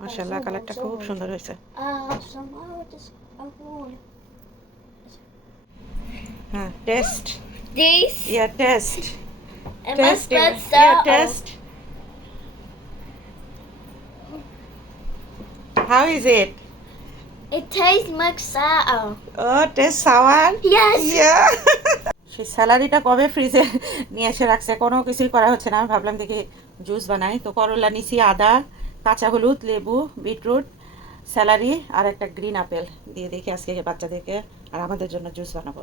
মাশাআল্লাহ কালারটা খুব সুন্দর হয়েছে। হ্যাঁ taste This yeah taste and my taste blood yeah cell. Taste how is it It tastes like sour. Oh taste sour Yes. Yeah সেই স্যালারিটা কবে ফ্রিজে নিয়ে এসে রাখছে, কোনো কিছুই করা হচ্ছে না। আমি ভাবলাম দেখি জুস বানাই, তো করলা নিছি, আদা, কাঁচা হলুদ, লেবু, বিটরুট, স্যালারি আর একটা গ্রিন আপেল দিয়ে দেখি আজকে বাচ্চাদেরকে আর আমাদের জন্য জুস বানাবো।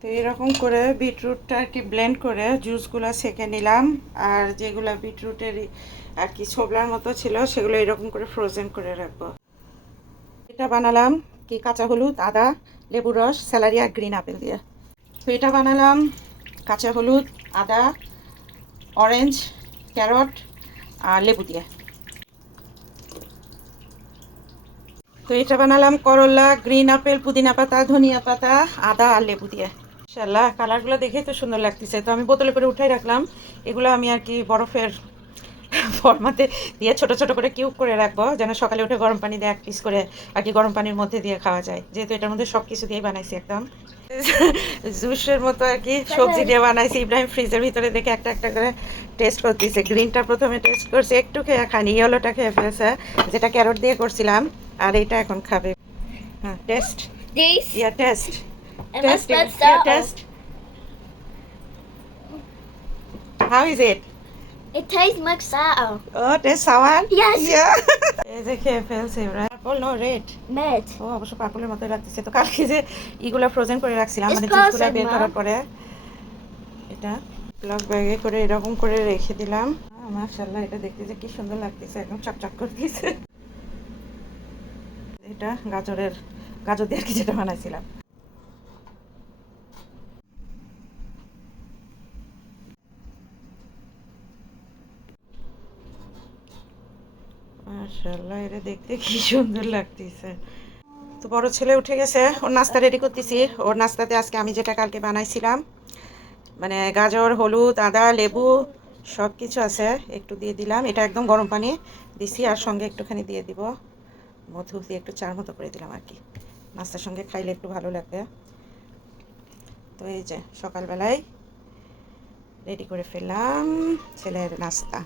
তো এরকম করে বিটরুটটা আর কি ব্লেন্ড করে জুসগুলো সেঁকে নিলাম, আর যেগুলো বিটরুটের আর কি ছোবলার মতো ছিল সেগুলো এরকম করে ফ্রোজেন করে রাখবো। এটা বানালাম কি কাঁচা হলুদ, আদা, লেবু রস, স্যালারি আর গ্রিন আপেল দিয়ে। তো এটা বানালাম কাঁচা হলুদ, আদা, অরেঞ্জ, ক্যারট আর লেবু দিয়ে। তো এটা বানালাম করলা, গ্রিন আপেল, পুদিনা পাতা, ধনিয়া পাতা, আদা আর লেবু দিয়ে। ইনশাআল্লাহ কালারগুলো দেখেই তো সুন্দর লাগতেছে। তো আমি বোতলে করে উঠাই রাখলাম। এগুলো আমি আর কি বরফের ফর্মাতে দিয়ে ছোট ছোট করে কিউব করে রাখবো, যেন সকালে উঠে গরম পানি দিয়ে এক পিস করে আর কি গরম পানির মধ্যে দিয়ে খাওয়া যায়, যেহেতু এটার মধ্যে সব কিছু দিয়েই বানাইছি একদম জুসের মতো আর কি সবজি দিয়ে বানাইছি। ইব্রাহিম ফ্রিজের ভিতরে দেখে একটা একটা করে টেস্ট করতেছে। গ্রিনটা প্রথমে টেস্ট করছে, একটু খেয়ে খানি, ইয়েলোটা খেয়ে ফেলছে যেটা ক্যারট দিয়ে করছিলাম, আর এটা এখন খাবে। হ্যাঁ taste This yeah taste and my taste blood yeah cell. Taste how is it It tastes like sour. Oh taste sour Yes. Yeah এই যে খেয়ে ফেলছে Ibrahim. Purple no red, Mad. ও অবশ্য পার্পলের মতোই লাগতেছে। তো কালকে যে ইগুলো ফ্রোজেন করে রাখছিলাম, It's মানে জুসগুলো frozen, বের Mom. করার পরে এটা ব্লক ব্যাগে করে এরকম করে রেখে দিলাম। মাশাআল্লাহ এটা দেখতে যে কি সুন্দর লাগতেছে, একদম চকচক করতেছে। এটা গাজর দিয়ে আর কি যেটা বানাইছিলাম। মাশাআল্লাহ এটা দেখতে কি সুন্দর লাগতেছে। তো বড় ছেলে উঠে গেছে, ওর নাস্তা রেডি করতেছি। ওর নাস্তাতে আজকে আমি যেটা কালকে বানাইছিলাম, মানে গাজর, হলুদ, আদা, লেবু সব কিছু আছে, একটু দিয়ে দিলাম। এটা একদম গরম পানি দিছি, আর সঙ্গে একটুখানি দিয়ে দিব মধু দিয়ে, একটু চার মতো করে দিলাম আর কি, নাস্তার সঙ্গে খাইলে একটু ভালো লাগবে। তো এই যে সকালবেলায় রেডি করে ফেললাম ছেলের নাস্তা।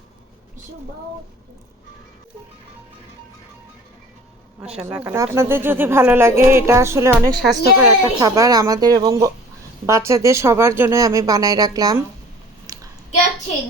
মাশাআল্লাহ আপনাদের যদি ভালো লাগে, এটা আসলে অনেক স্বাস্থ্যকর একটা খাবার, আমাদের এবং বাচ্চাদের সবার জন্য আমি বানাই রাখলাম। Getting.